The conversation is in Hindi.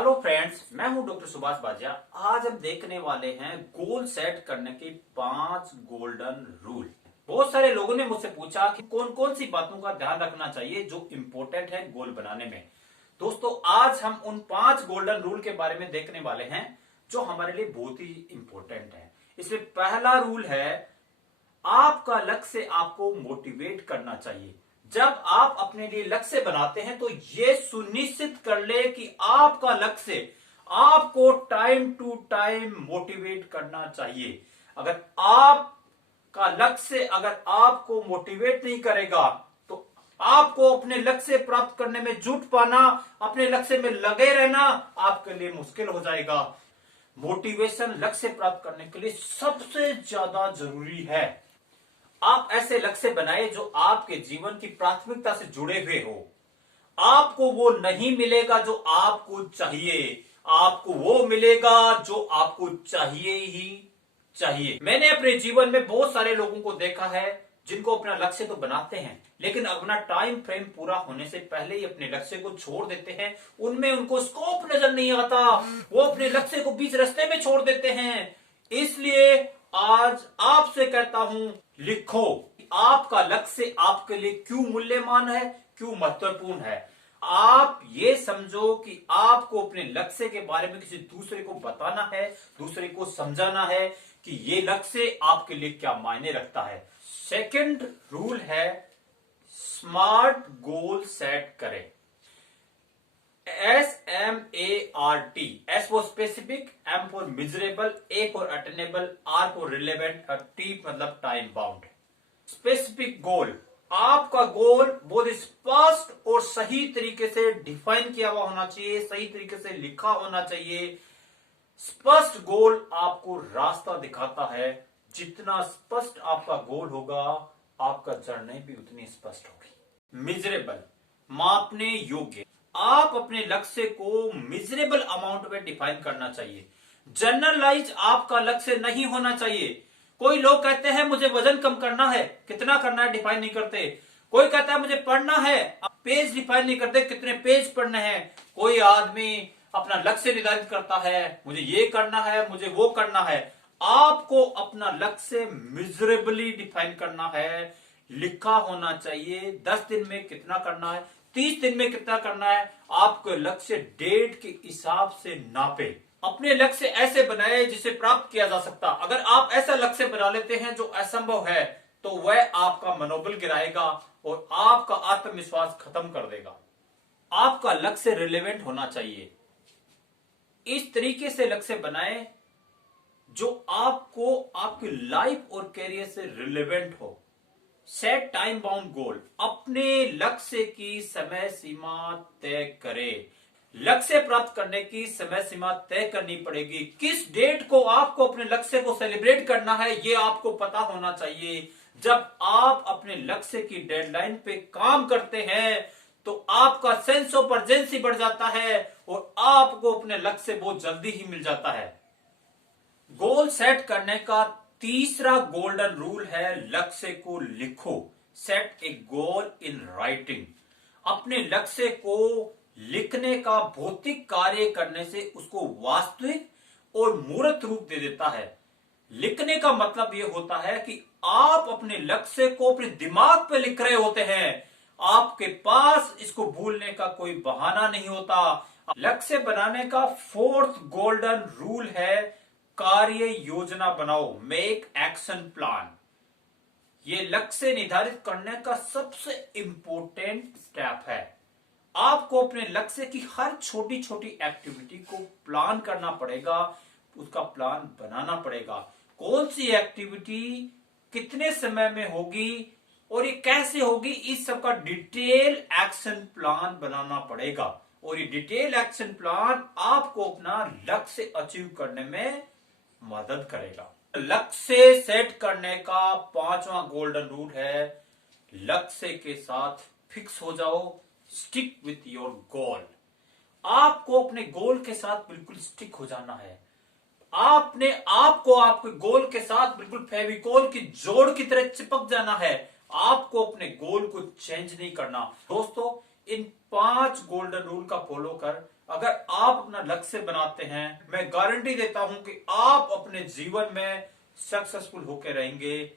हेलो फ्रेंड्स, मैं हूं डॉक्टर सुभाष बाजिया। आज हम देखने वाले हैं गोल सेट करने के 5 गोल्डन रूल। बहुत सारे लोगों ने मुझसे पूछा कि कौन कौन सी बातों का ध्यान रखना चाहिए जो इम्पोर्टेंट है गोल बनाने में। दोस्तों, आज हम उन 5 गोल्डन रूल के बारे में देखने वाले हैं जो हमारे लिए बहुत ही इम्पोर्टेंट है। इसमें पहला रूल है, आपका लक्ष्य आपको मोटिवेट करना चाहिए। जब आप अपने लिए लक्ष्य बनाते हैं तो यह सुनिश्चित कर ले कि आपका लक्ष्य आपको टाइम टू टाइम मोटिवेट करना चाहिए। अगर आपका लक्ष्य अगर आपको मोटिवेट नहीं करेगा तो आपको अपने लक्ष्य प्राप्त करने में जुट पाना, अपने लक्ष्य में लगे रहना आपके लिए मुश्किल हो जाएगा। मोटिवेशन लक्ष्य प्राप्त करने के लिए सबसे ज्यादा जरूरी है। आप ऐसे लक्ष्य बनाए जो आपके जीवन की प्राथमिकता से जुड़े हुए हो। आपको वो नहीं मिलेगा जो आपको चाहिए, आपको वो मिलेगा जो आपको चाहिए ही चाहिए। मैंने अपने जीवन में बहुत सारे लोगों को देखा है जिनको अपना लक्ष्य तो बनाते हैं लेकिन अपना टाइम फ्रेम पूरा होने से पहले ही अपने लक्ष्य को छोड़ देते हैं। उनमें उनको स्कोप नजर नहीं आता, वो अपने लक्ष्य को बीच रास्ते में छोड़ देते हैं। इसलिए आज आपसे कहता हूं, लिखो आपका लक्ष्य आपके लिए क्यों मूल्यवान है, क्यों महत्वपूर्ण है। आप ये समझो कि आपको अपने लक्ष्य के बारे में किसी दूसरे को बताना है, दूसरे को समझाना है कि ये लक्ष्य आपके लिए क्या मायने रखता है। सेकंड रूल है, स्मार्ट गोल सेट करें। SMART, S for specific, M for miserable, A for attainable, R for relevant और T मतलब टाइम बाउंड। स्पेसिफिक गोल, आपका गोल बहुत स्पष्ट और सही तरीके से डिफाइन किया हुआ होना चाहिए, सही तरीके से लिखा होना चाहिए। स्पष्ट गोल आपको रास्ता दिखाता है। जितना स्पष्ट आपका गोल होगा आपका जर्नी भी उतनी स्पष्ट होगी। मिजरेबल, मापने योग्य, आप अपने लक्ष्य को मिजरेबल अमाउंट में डिफाइन करना चाहिए। जनरलाइज आपका लक्ष्य नहीं होना चाहिए। कोई लोग कहते हैं मुझे वजन कम करना है, कितना करना है डिफाइन नहीं करते। कोई कहता है मुझे पढ़ना है, अब पेज डिफाइन नहीं करते कितने पेज पढ़ने हैं। कोई आदमी अपना लक्ष्य निर्धारित करता है, मुझे ये करना है, मुझे वो करना है। आपको अपना लक्ष्य मिजरेबली डिफाइन करना है, लिखा होना चाहिए। 10 दिन में कितना करना है, 30 दिन में कितना करना है। आपके लक्ष्य डेट के हिसाब से नापे। अपने लक्ष्य ऐसे बनाए जिसे प्राप्त किया जा सकता। अगर आप ऐसा लक्ष्य बना लेते हैं जो असंभव है तो वह आपका मनोबल गिराएगा और आपका आत्मविश्वास खत्म कर देगा। आपका लक्ष्य रिलेवेंट होना चाहिए। इस तरीके से लक्ष्य बनाए जो आपको आपकी लाइफ और कैरियर से रिलेवेंट हो। सेट टाइम बाउंड गोल, अपने लक्ष्य की समय सीमा तय करें। लक्ष्य प्राप्त करने की समय सीमा तय करनी पड़ेगी। किस डेट को आपको अपने लक्ष्य को सेलिब्रेट करना है ये आपको पता होना चाहिए। जब आप अपने लक्ष्य की डेडलाइन पे काम करते हैं तो आपका सेंस ऑफ अर्जेंसी बढ़ जाता है और आपको अपने लक्ष्य बहुत जल्दी ही मिल जाता है। गोल सेट करने का तीसरा गोल्डन रूल है, लक्ष्य को लिखो। Set A goal in writing. अपने लक्ष्य को लिखने का भौतिक कार्य करने से उसको वास्तविक और मूर्त रूप दे देता है। लिखने का मतलब यह होता है कि आप अपने लक्ष्य को अपने दिमाग पे लिख रहे होते हैं। आपके पास इसको भूलने का कोई बहाना नहीं होता। लक्ष्य बनाने का फोर्थ गोल्डन रूल है, कार्य योजना बनाओ। Make action plan. यह लक्ष्य निर्धारित करने का सबसे इंपॉर्टेंट स्टेप है। आपको अपने लक्ष्य की हर छोटी छोटी एक्टिविटी को प्लान करना पड़ेगा, उसका प्लान बनाना पड़ेगा। कौन सी एक्टिविटी कितने समय में होगी और ये कैसे होगी, इस सब का डिटेल एक्शन प्लान बनाना पड़ेगा। और ये डिटेल एक्शन प्लान आपको अपना लक्ष्य अचीव करने में मदद करेगा। लक्ष्य सेट करने का 5वां गोल्डन रूल है, लक्ष्य के साथ फिक्स हो जाओ। Stick with your goal. आपको अपने गोल के साथ बिल्कुल स्टिक हो जाना है। आपने आपको आपके गोल के साथ बिल्कुल फेविकोल की जोड़ की तरह चिपक जाना है। आपको अपने गोल को चेंज नहीं करना। दोस्तों, इन 5 गोल्डन रूल का फॉलो कर अगर आप अपना लक्ष्य बनाते हैं, मैं गारंटी देता हूं कि आप अपने जीवन में सक्सेसफुल होकर रहेंगे।